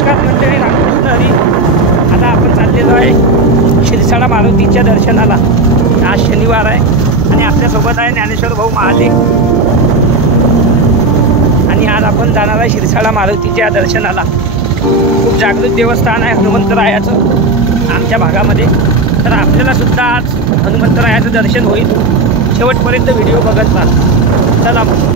नमस्कार मंडळी, रामकृष्ण हरी. आता आपण चाललेलो आहे शिरसाळा मारुतीच्या दर्शनाला. आज शनिवार आहे आणि आपल्यासोबत आहे ज्ञानेश्वर भाऊ महाले. आणि आज आपण जाणार आहे शिरसाळा मारुतीच्या दर्शनाला. खूप जागृत देवस्थान आहे हनुमंतरायाचं आमच्या भागामध्ये. तर आपल्याला सुद्धा आज हनुमंतरायाचं दर्शन होईल. शेवटपर्यंत व्हिडिओ बघत राहा. चला मग.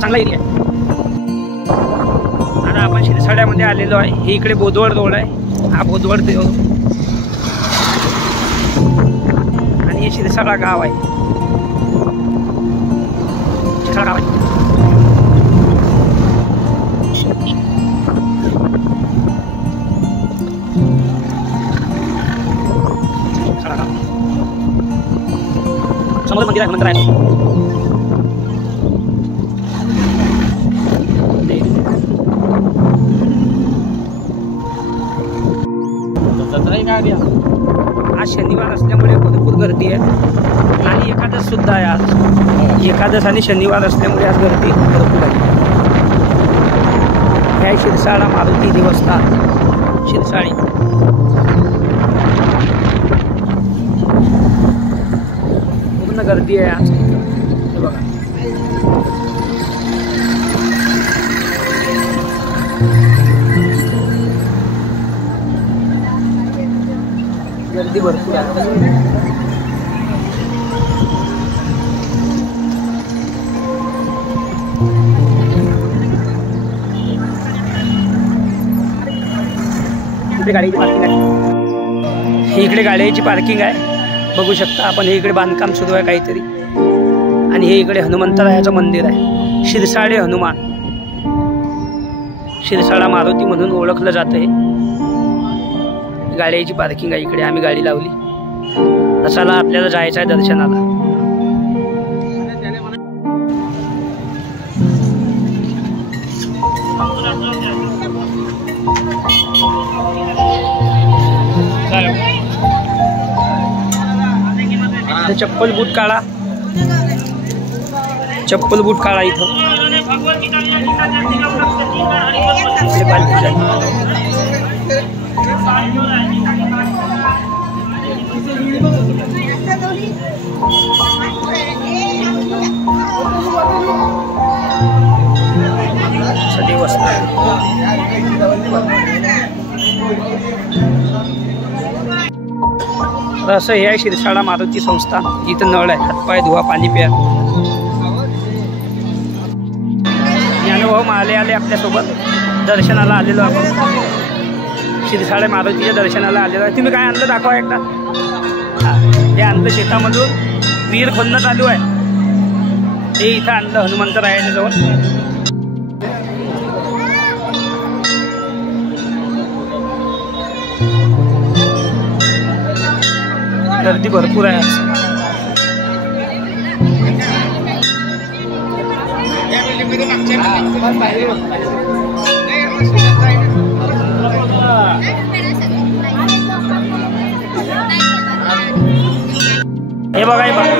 चांगला एरिया आहे. आता आपण शिरसाळ्यामध्ये आलेलो आहे. हे इकडे बोदवड रोड आहे. हा बोदवड देव आणि हे शिरसाळा गाव आहे. शिरसाळा गाव आहे. समोर मंदिर आहे हनुमंतरायाचं. आज शनिवार असल्यामुळे भरपूर गर्दी आहे आणि एकादश सुद्धा आहे. आज एकादश आणि शनिवार असल्यामुळे आज गर्दी भरपूर आहे. हे शिरसाळा मारुती देवस्थान शिरसाळी. पूर्ण गर्दी आहे आज. हे बघा गर्दी भरपूर आहे. इकडे गाडीची पार्किंग आहे. ही इकडे गाड्याची पार्किंग आहे. बघू शकता आपण. हे इकडे बांधकाम सुरू आहे काहीतरी. आणि हे इकडे हनुमंतरायाचं मंदिर आहे. शिरसाळे हनुमान, शिरसाळा मारुती म्हणून ओळखलं जातं. हे गाड्याची पार्किंग आहे. इकडे आम्ही गाडी लावली. असाला आपल्याला जायचं आहे दर्शनाला. चप्पल बूट काढा. चप्पल बूट काढा इथं. असं हे आहे शिरसाळा मारुती संस्थान. इथं नळ आहे. हातपाय धुवा, पाणी प्या. ज्ञानभाऊ महाले आले आपल्यासोबत. दर्शनाला आलेलो आपण. शिरसाळा मारुतीच्या दर्शनाला आलेलो आहे. तुम्ही काय आणलं दाखवा एकदा. हे आणलं शेतामधून. विहीर खोदणं चालू आहे. ते इथं आणलं हनुमंतरायाच्या जवळ. गर्दी भरपूर आहे. हे बघा, हे बघा.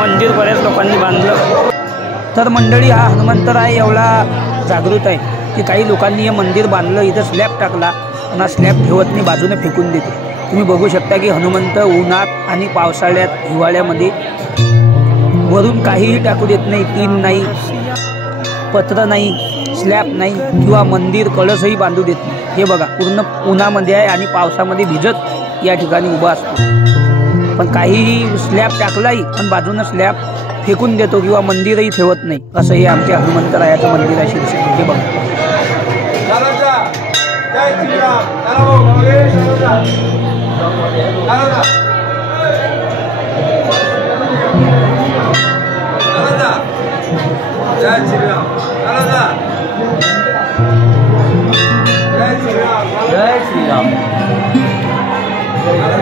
मंदिर बऱ्याच लोकांनी बांधलं. तर मंडळी हा हनुमंतराय एवढा जागृत आहे की काही लोकांनी हे मंदिर बांधलं, इथं स्लॅब टाकला, पुन्हा स्लॅब ठेवत नाही, बाजूने फेकून देते. तुम्ही बघू शकता की हनुमंत उन्हात आणि पावसाळ्यात हिवाळ्यामध्ये वरून काहीही टाकू देत नाही. टीन नाही, पत्र नाही, स्लॅब नाही किंवा मंदिर कळसही बांधू देत नाही. हे बघा पूर्ण उन्हामध्ये आहे आणि पावसामध्ये भिजत या ठिकाणी उभा असतो. पण काहीही स्लॅब टाकलाही पण बाजूनं स्लॅब फेकून देतो किंवा मंदिरही ठेवत नाही. असं हे आमच्या हनुमंतरायाचं मंदिर आहे शिरसाट. हे बघा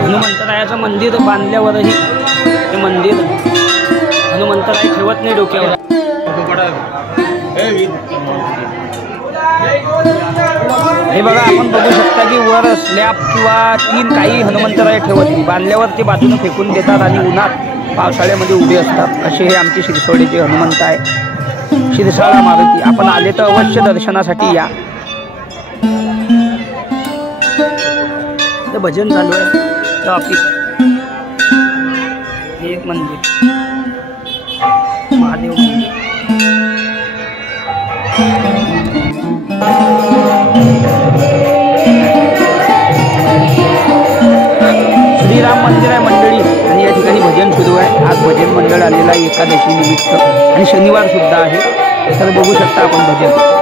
हनुमंतरायाचं मंदिर बांधल्यावरही हे मंदिर हनुमंतराय ठेवत नाही डोक्यावर. हे बघा आपण बघू शकता की वर स्लॅब किंवा टीन काही हनुमंतराय ठेवत नाही. बांधल्यावर ते बाजूने फेकून देतात आणि उन्हात पावसाळ्यामध्ये उभे असतात. असे हे आमचे शिरसोडीचे हनुमंत आहे. शिरसाळा मारुती. आपण आले तर अवश्य दर्शनासाठी या. भजन चालू आहे ट्रॉफिक. हे एक मंदिर महादेव मंदिर. श्रीराम मंदिर आहे मंडळी आणि या ठिकाणी भजन सुरू आहे. आज भजन मंडळ आलेला आहे एकादशी निमित्त आणि शनिवार सुद्धा आहे. तर बघू शकता आपण भजन.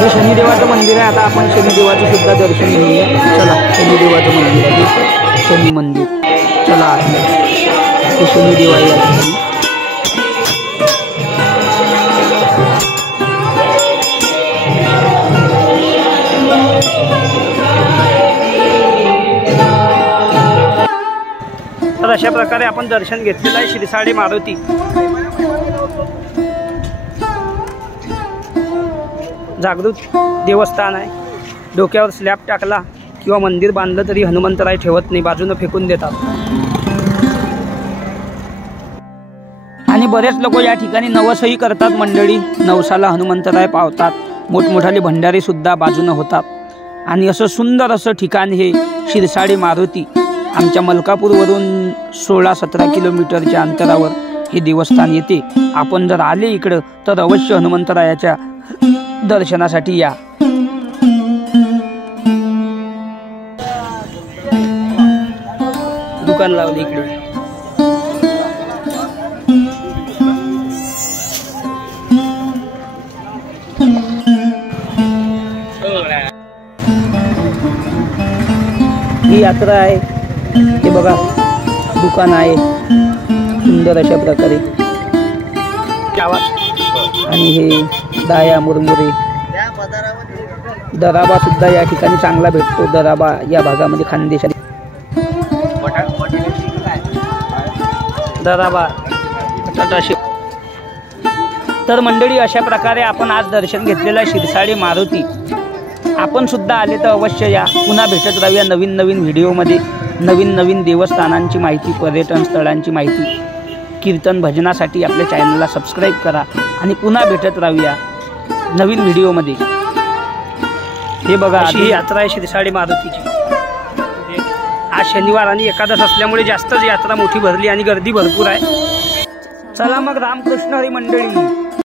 हे शनिदेवाचं मंदिर आहे. आता आपण शनिदेवाचं सुद्धा दर्शन घेऊया. चला शनिदेवाचं मंदिर आहे. शनी मंदिर. चला हे शनिदेव आहे या ठिकाणी. तर अशा प्रकारे आपण दर्शन घेतलेलं आहे शिरसाळे मारुती. जागृत देवस्थान आहे. डोक्यावर स्लॅब टाकला किंवा मंदिर बांधलं तरी हनुमंतराय ठेवत नाही, बाजूनं फेकून देतात. आणि बरेच लोक या ठिकाणी नवसही करतात मंडळी. नवसाला हनुमंतराय पावतात. मोठमोठाले भंडारे सुद्धा बाजूनं होतात. आणि असं सुंदर असं ठिकाण हे शिरसाळे मारुती. आमच्या मलकापूरवरून 16-17 किलोमीटरच्या अंतरावर हे देवस्थान येते. आपण जर आले इकडं तर अवश्य हनुमंतरायाच्या दर्शनासाठी या. दुकान लावले इकडे. ही यात्रा आहे. हे बघा दुकान आहे सुंदर अशा प्रकारे. आणि हे दाया मुरमुरे. दराबा सुद्धा या ठिकाणी चांगला भेटतो. दराबा या भागामध्ये खानदेशात दराबा बटाटा. तर मंडळी अशा प्रकारे आपण आज दर्शन घेतलेलं आहे शिरसाळे मारुती. आपण सुद्धा आले तर अवश्य या. पुन्हा भेटत राहूया नवीन नवीन व्हिडिओमध्ये. नवीन नवीन देवस्थानांची माहिती, पर्यटन स्थळांची माहिती, कीर्तन भजनासाठी आपल्या चॅनलला सबस्क्राईब करा. आणि पुन्हा भेटत राहूया नवीन व्हिडिओमध्ये. हे बघा अशी यात्रा आहे शिरसाळे मारुतीची. आज शनिवार आणि एकादश असल्यामुळे जास्तच यात्रा मोठी भरली आणि गर्दी भरपूर आहे. चला मग रामकृष्ण हरी मंडळी.